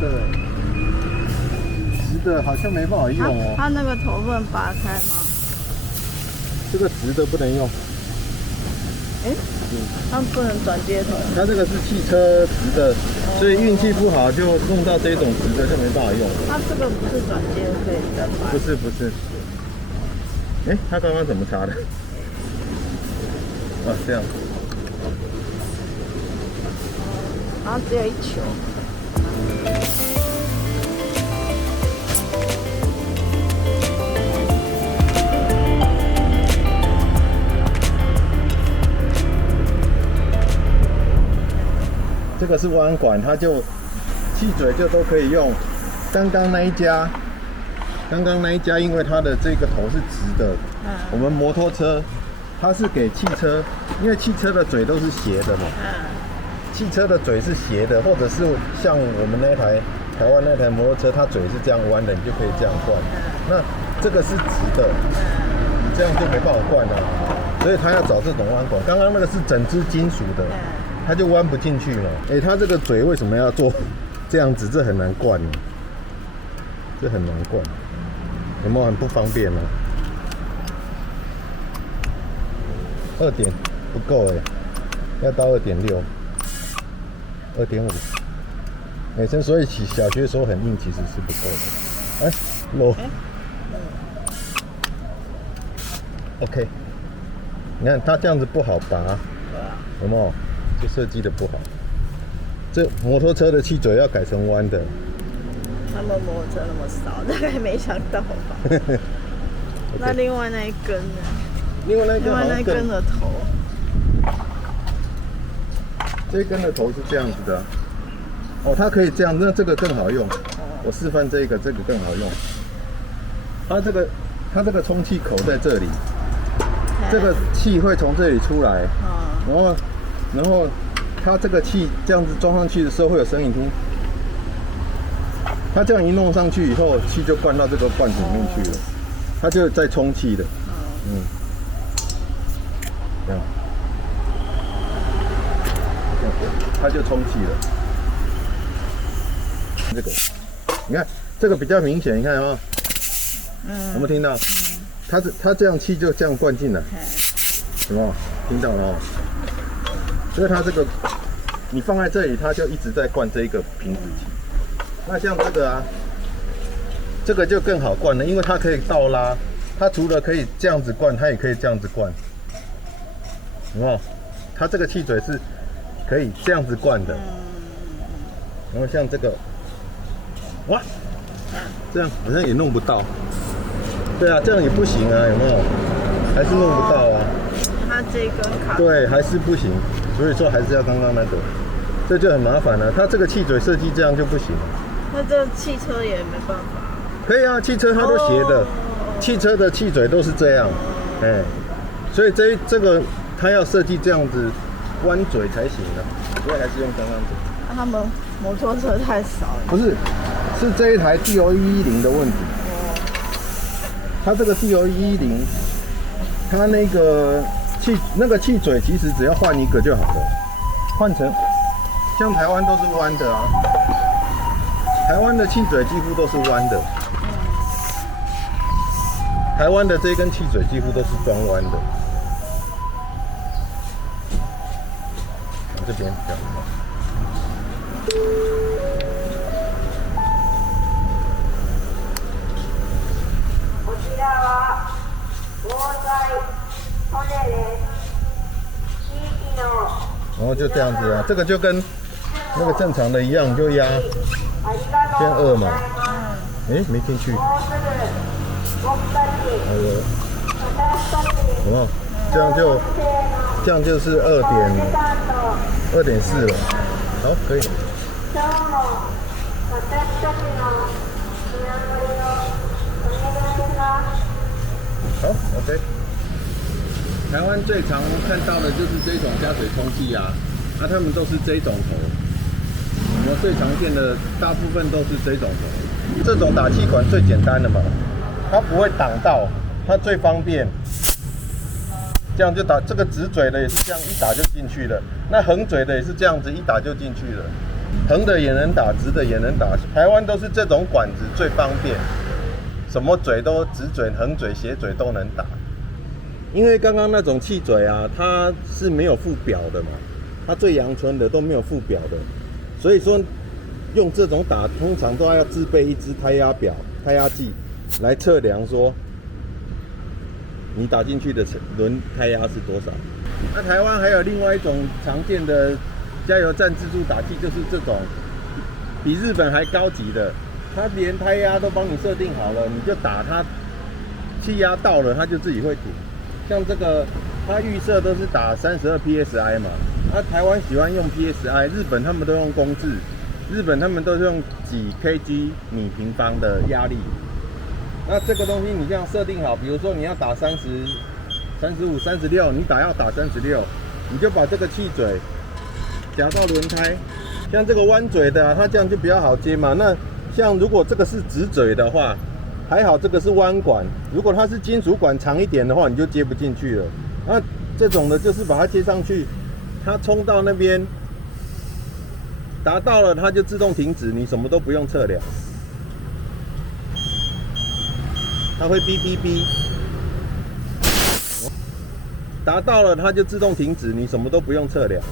的，直的好像没办法用哦。它那个头不能拔开吗？这个直的不能用。它不能转接头。它这个是汽车直的，所以运气不好就弄到这种直的就没办法用。它这个不是转接可以再拔？不是不是。他刚刚怎么插的？啊，这样。然后只有一球。这个是弯管，它就气嘴就都可以用。刚刚那一家，因为它的这个头是直的，我们摩托车它是给汽车，因为汽车的嘴都是斜的嘛，汽车的嘴是斜的，或者是像我们那台台湾那台摩托车，它嘴是这样弯的，你就可以这样灌。那这个是直的，你这样就没办法灌了，所以它要找这种弯管。刚刚那个是整只金属的。它就弯不进去了。它这个嘴为什么要做这样子？这很难灌，这很难灌，有没有很不方便呢？2点不够要到2.6、2.5。所以小学的时候很硬，其实是不够的。漏。OK， 你看它这样子不好拔，有没有？就设计的不好，这摩托车的气嘴要改成弯的。他们摩托车那么少，大概没想到吧？那另外那一根呢？另外那一根的头，这一根的头是这样子的。它可以这样，那这个更好用。我示范这个更好用。它这个充气口在这里，这个气会从这里出来，然后它这个气这样子装上去的时候会有声音听。它这样一弄上去以后，气就灌到这个罐子里面去了，它就在充气的。这样，它就充气了。这个，你看这个比较明显，你看有没有听到？它这样气就这样灌进来，有没有听到了？所以它这个你放在这里，它就一直在灌这一个瓶子气。那像这个这个就更好灌了，因为它可以倒拉，它除了可以这样子灌，它也可以这样子灌，有没有？它这个气嘴是可以这样子灌的。然后像这个，哇，这样好像也弄不到。对啊，这样也不行啊，有没有？还是弄不到啊。它这根卡。对，还是不行。所以说还是要刚刚那个，这就很麻烦了。它这个气嘴设计这样就不行。那这汽车也没办法。可以啊，汽车它都斜的，汽车的气嘴都是这样，所以这个它要设计这样子弯嘴才行的，所以还是用刚刚的。那他们摩托车太少了。不是，是这一台 DO110的问题。它这个 DO110，它那个气嘴其实只要换一个就好了，换成像台湾都是弯的啊，台湾的气嘴几乎都是弯的，台湾的这根气嘴几乎都是装弯的。这边比较好。然后就这样子啊，这个就跟那个正常的一样，就压先2嘛。没进去。有没有？这样就是2.4了。好，可以。好 ，OK。台湾最常看到的就是这种加水充气啊，他们都是这种头。我们最常见的大部分都是这种头。这种打气管最简单的嘛，它不会挡到，它最方便。这样就打，这个直嘴的也是这样一打就进去了，那横嘴的也是这样子一打就进去了。横的也能打，直的也能打。台湾都是这种管子最方便，什么嘴都直嘴、横嘴、斜嘴都能打。因为刚刚那种气嘴啊，它是没有附表的嘛，它最阳春的都没有附表的，所以说用这种打，通常都要自备一支胎压表、胎压计来测量说你打进去的轮胎压是多少。那台湾还有另外一种常见的加油站自助打气，就是这种比日本还高级的，它连胎压都帮你设定好了，你就打它，气压到了它就自己会停。像这个，它预设都是打32 psi 嘛，台湾喜欢用 psi， 日本他们都用公制，日本他们都是用几 kg 米平方的压力。那这个东西你这样设定好，比如说你要打30、35、36，你要打36，你就把这个气嘴夹到轮胎，像这个弯嘴的啊，它这样就比较好接嘛。那像如果这个是直嘴的话，还好这个是弯管，如果它是金属管长一点的话，你就接不进去了。那这种的就是把它接上去，它冲到那边达到了，它就自动停止，你什么都不用测量，它会哔哔哔。达到了它就自动停止，你什么都不用测量。